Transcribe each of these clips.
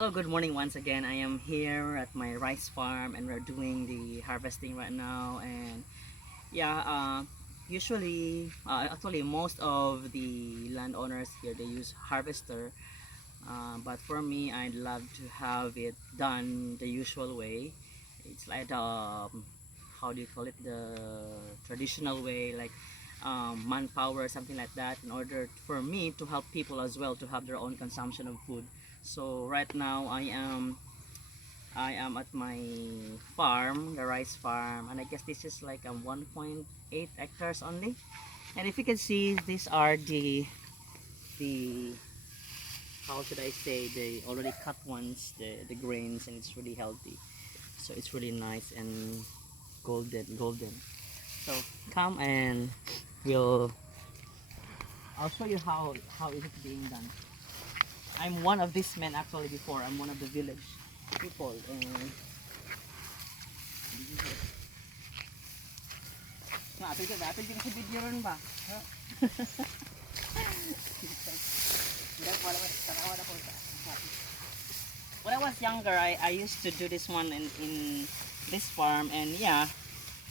Hello, good morning once again. I am here at my rice farm and we're doing the harvesting right now. And yeah, usually, actually, most of the landowners here they use harvester. But for me, I'd love to have it done the usual way. It's like how do you call it? The traditional way, like manpower, something like that, in order for me to help people as well to have their own consumption of food. So right now I am at my farm, the rice farm, and I guess this is like 1.8 hectares only. And if you can see, these are the how should I say, the already cut ones, the grains, and it's really healthy. So it's really nice and golden. So come and we'll I'll show you how is it being done. I'm one of these men actually before. I'm one of the village people and apil ka sa video ron ba? When I was younger, I used to do this one in this farm, and yeah,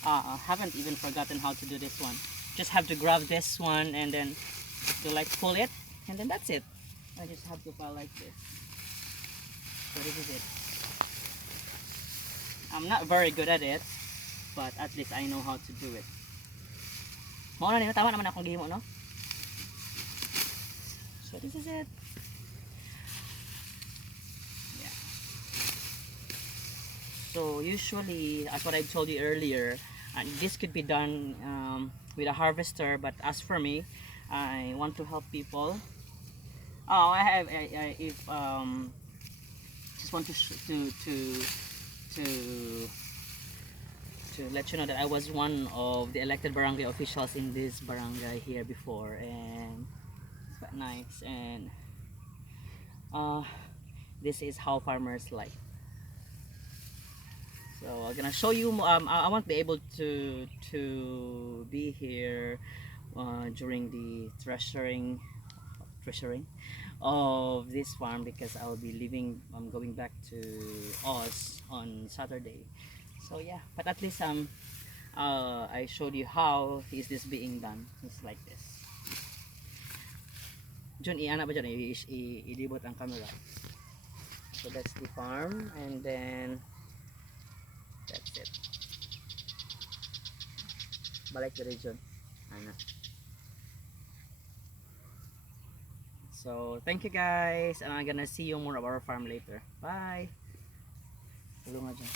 I haven't even forgotten how to do this one. Just have to grab this one and then to like pull it, and then that's it. I just have to file like this. So this is it. I'm not very good at it, but at least I know how to do it. Mao na nino, tama naman akong gihimo, no? So this is it. Yeah. So usually, as what I told you earlier, this could be done with a harvester. But as for me, I want to help people. Oh, if just want to to to let you know that I was one of the elected barangay officials in this barangay here before, and it's quite nice. And uh, this is how farmers like. So I'm gonna show you. I won't be able to be here during the treasuring of this farm because I'll be leaving. I'm going back to Oz on Saturday. So yeah, but at least I showed you how is this being done. It's like this. Jun, i-ana ba dyan? Ilibot ang camera. So that's the farm, and then that's it. Balik ka rin, Jun. Ano. So thank you guys, and I'm gonna see you more of our farm later. Bye. Tulungan dyan.